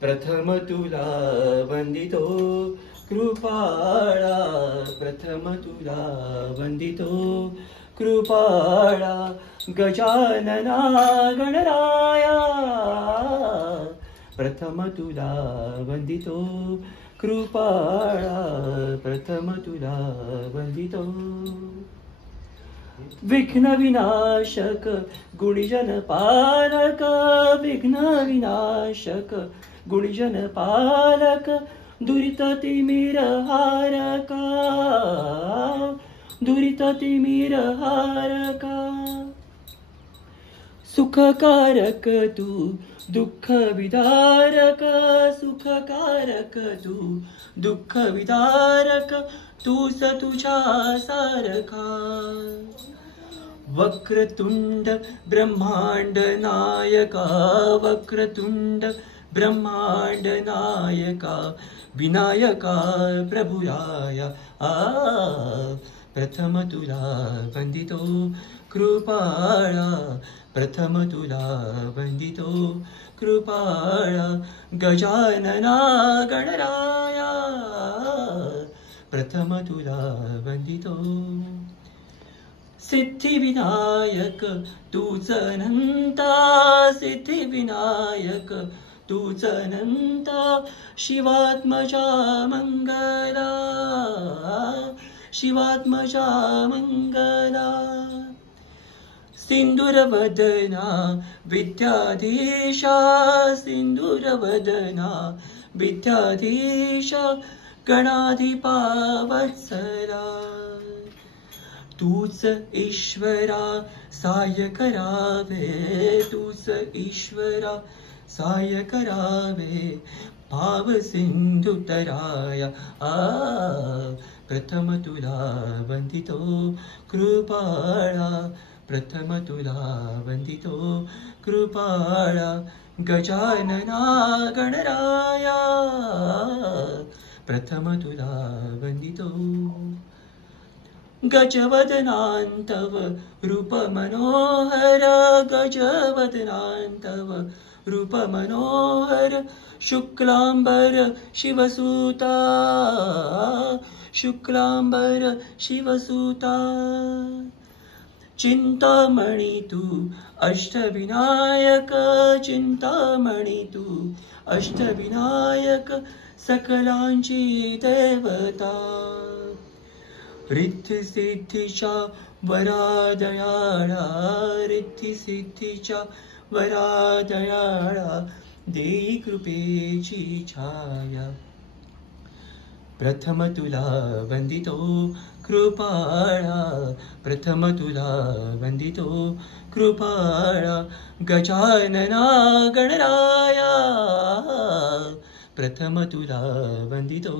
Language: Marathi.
प्रथम तुला वंदितो कृपाळा, प्रथम तुला वंदितो कृपाळा, गजानना गणराया, प्रथम तुला वंदितो कृपाळा, प्रथम तुला वंदितो. विघ्न विनाशक गुणीजन पालक, विघ्न विनाशक गुणीजन पालक, दुरित तिमिर हारका, दुरित तिमिर हारका. सुखकारक तू दुःख विदारक, सुखकारक तू दुःख विदारक, तूच तुझ्या सारखा. वक्रतुंड ब्रह्मांड नायका, वक्रतुंड ब्रह्मांड नायका, विनायका प्रभुराया, प्रथम तुला वंदितो कृपाळा, प्रथम तुला वंदितो कृपाळा, गजानना गणराया, प्रथम तुला वंदितो. सिद्धिविनायक तूच अनंता, सिद्धिविनायक तूच अनंता, शिवात्मजा मंगला, शिवात्मजा मंगला. सिंदूरवदना विद्याधीशा, सिंदूरवदना विद्याधीशा, गणाधिपा वत्सला. तूच ईश्वरा साय करावे, तूच ईश्वरा साय करावे, भाव सिंधू तराया, प्रथम तुला वंदितो कृपाळा, प्रथम तुला वंदितो कृपाळा, गजानना गणराया, प्रथम तुला वंदितो. गजवदनान्तव रूप मनोहर, गजवदनान्तव रूप मनोहर, शुक्लांबर शिवसुता, शुक्लांबर शिवसुता. चिंतामणि तू अष्टविनायक, चिंतामणि तू अष्टविनायक, सकलांची देवता. रिद्धी सिद्धीच्या वरादयाळा, रिद्धी सिद्धीच्या वरादयाळा, देई कृपेची छाया. प्रथम तुला वंदितो कृपाळा, प्रथम तुला वंदितो कृपाळा, गजानना गणराया, प्रथम तुला वंदितो.